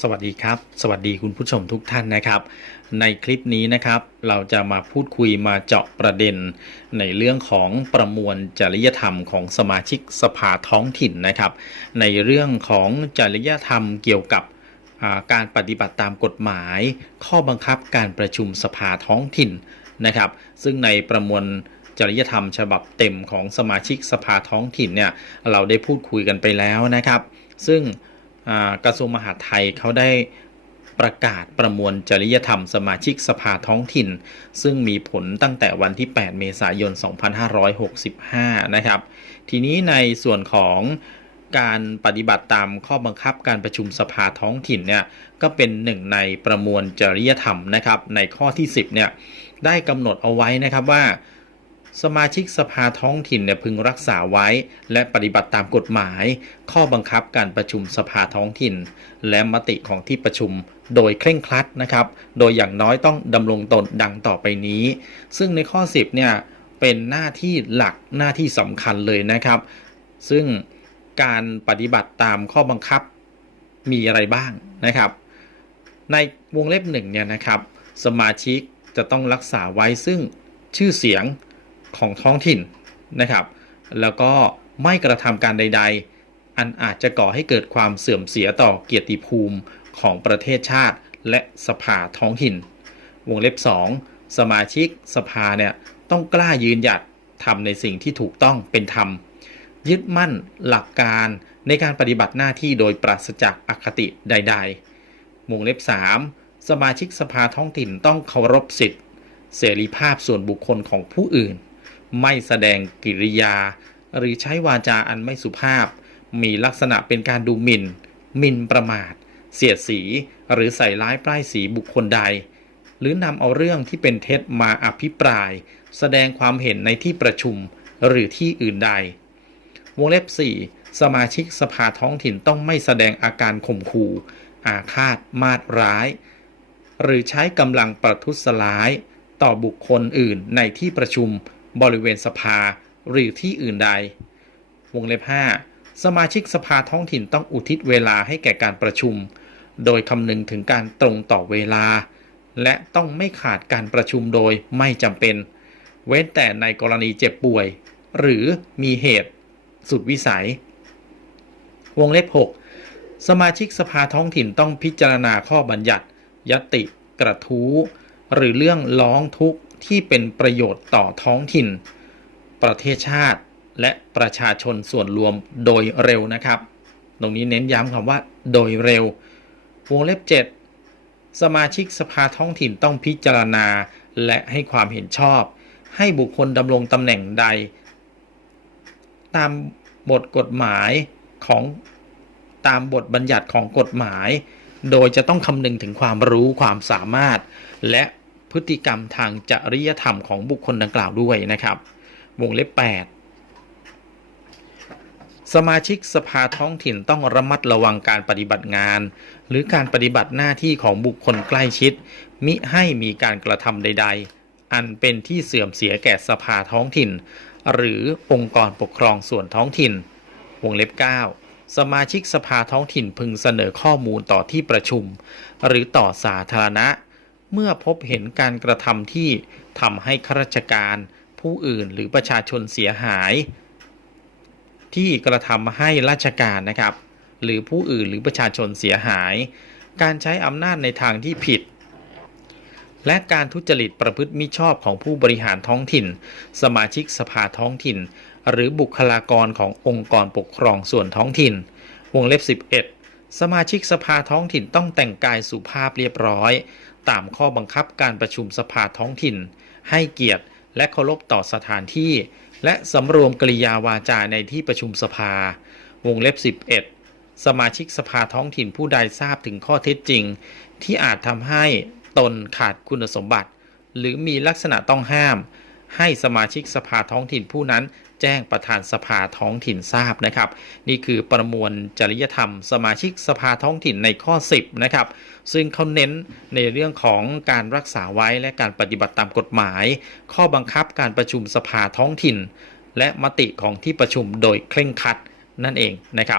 สวัสดีครับ สวัสดีคุณผู้ชมทุกท่านนะครับ ในคลิปนี้นะครับเราจะมาพูดคุยมาเจาะประเด็น ในเรื่องของประมวลจริยธรรมของสมาชิกสภาท้องถิ่นนะครับ ในเรื่องของจริยธรรมเกี่ยวกับการปฏิบัติตามกฎหมาย ข้อบังคับการประชุมสภาท้องถิ่นนะครับ ซึ่งในประมวลจริยธรรมฉบับเต็มของสมาชิกสภาท้องถิ่นเนี่ยเราได้พูดคุยกันไปแล้วนะครับ ซึ่ง กระทรวงมหาดไทยเขาได้ประกาศประมวลจริยธรรมสมาชิกสภาท้องถิ่น ซึ่งมีผลตั้งแต่วันที่ 8 เมษายน 2565 นะครับ ทีนี้ในส่วนของการปฏิบัติตามข้อบังคับการประชุมสภาท้องถิ่นเนี่ยก็เป็นหนึ่งในประมวลจริยธรรมนะครับ ในข้อที่ 10 เนี่ยได้กำหนดเอาไว้นะครับว่า สมาชิกสภาท้องถิ่นเนี่ยพึงรักษาไว้ และปฏิบัติตามกฎหมาย ข้อบังคับการประชุมสภาท้องถิ่น และมติของที่ประชุมโดยเคร่งครัดนะครับ โดยอย่างน้อยต้องดำรงตนดังต่อไปนี้ ซึ่งในข้อ 10เนี่ยเป็นหน้าที่หลักหน้าที่สำคัญเลยนะครับ ซึ่งการปฏิบัติตามข้อบังคับมีอะไรบ้างนะครับ ในวงเล็บหนึ่งเนี่ยนะครับ สมาชิกจะต้องรักษาไว้ซึ่งชื่อเสียง ของท้องถิ่นนะครับ แล้วก็ไม่กระทำการใด ๆ อันอาจจะก่อให้เกิดความเสื่อมเสียต่อเกียรติภูมิของประเทศชาติ และสภาท้องถิ่น วงเล็บ 2 สมาชิกสภาเนี่ยต้องกล้ายืนหยัดทำในสิ่งที่ถูกต้องเป็นธรรม ยึดมั่นหลักการในการปฏิบัติหน้าที่โดยปราศจากอคติใด ๆ วงเล็บ 3 สมาชิกสภาท้องถิ่นต้องเคารพสิทธิเสรีภาพส่วนบุคคลของผู้อื่น ไม่แสดงกิริยา หรือใช้วาจาอันไม่สุภาพ มีลักษณะเป็นการดูหมิ่นหมิ่นประมาท เสียดสี หรือใส่ร้ายป้ายสีบุคคลใด หรือนำเอาเรื่องที่เป็นเท็จมาอภิปราย แสดงความเห็นในที่ประชุมหรือที่อื่นใด วงเล็บ 4 สมาชิกสภาท้องถิ่นต้องไม่แสดงอาการข่มขู่ อาฆาต มาดร้าย หรือใช้กำลังประทุษร้าย ต่อบุคคลอื่นในที่ประชุม บริเวณสภาหรือที่อื่นใด วงเล็บ 5 สมาชิกสภาท้องถิ่นต้องอุทิศเวลาให้แก่การประชุม โดยคำนึงถึงการตรงต่อเวลา และต้องไม่ขาดการประชุมโดยไม่จำเป็น เว้นแต่ในกรณีเจ็บป่วย หรือมีเหตุ สุดวิสัย วงเล็บ 6 สมาชิกสภาท้องถิ่นต้องพิจารณาข้อบัญญัติ ยติ กระทู้ หรือเรื่องร้องทุกข์ ที่เป็นประโยชน์ต่อท้องถิ่น ประเทศชาติและประชาชนส่วนรวมโดยเร็วนะครับ ตรงนี้เน้นย้ำคำว่าโดยเร็ววงเล็บ 7 สมาชิกสภาท้องถิ่นต้องพิจารณาและให้ความเห็นชอบ ให้บุคคลดำรงตำแหน่งใด ตามบทกฎหมายของตามบทบัญญัติของกฎหมาย โดยจะต้องคำนึงถึงความรู้ความสามารถ และ พฤติกรรมทางจริยธรรมของบุคคลดังกล่าวด้วยนะครับ วงเล็บ 8 สมาชิกสภาท้องถิ่นต้องระมัดระวังการปฏิบัติงาน หรือการปฏิบัติหน้าที่ของบุคคลใกล้ชิด มิให้มีการกระทำใด ๆ อันเป็นที่เสื่อมเสียแก่สภาท้องถิ่น หรือองค์กรปกครองส่วนท้องถิ่น วงเล็บ 9สมาชิกสภาท้องถิ่นพึงเสนอข้อมูลต่อที่ประชุม หรือต่อสาธารณะ เมื่อพบเห็นการกระทำที่ทำให้ข้าราชการผู้อื่นหรือประชาชนเสียหาย ที่กระทำให้ราชการนะครับ หรือผู้อื่นหรือประชาชนเสียหาย การใช้อำนาจในทางที่ผิด และการทุจริตประพฤติมิชอบของผู้บริหารท้องถิ่น สมาชิกสภาท้องถิ่น หรือบุคลากรขององค์กรปกครองส่วนท้องถิ่น วงเล็บ 11 สมาชิกสภาท้องถิ่นต้องแต่งกายสุภาพเรียบร้อย ตามข้อบังคับการประชุมสภาท้องถิ่น ให้เกียรติและเคารพต่อสถานที่ และสำรวมกริยาวาจาในที่ประชุมสภา วงเล็บ 11 สมาชิกสภาท้องถิ่นผู้ใดทราบถึงข้อเท็จจริง ที่อาจทำให้ตนขาดคุณสมบัติ หรือมีลักษณะต้องห้าม ให้สมาชิกสภาท้องถิ่นผู้นั้นแจ้งประธานสภาท้องถิ่นทราบนะครับ นี่คือประมวลจริยธรรม สมาชิกสภาท้องถิ่นในข้อ 10 นะครับ ซึ่งเขาเน้นในเรื่องของการรักษาไว้และการปฏิบัติตามกฎหมาย ข้อบังคับการประชุมสภาท้องถิ่น และมติของที่ประชุมโดยเคร่งครัดนั่นเองนะครับ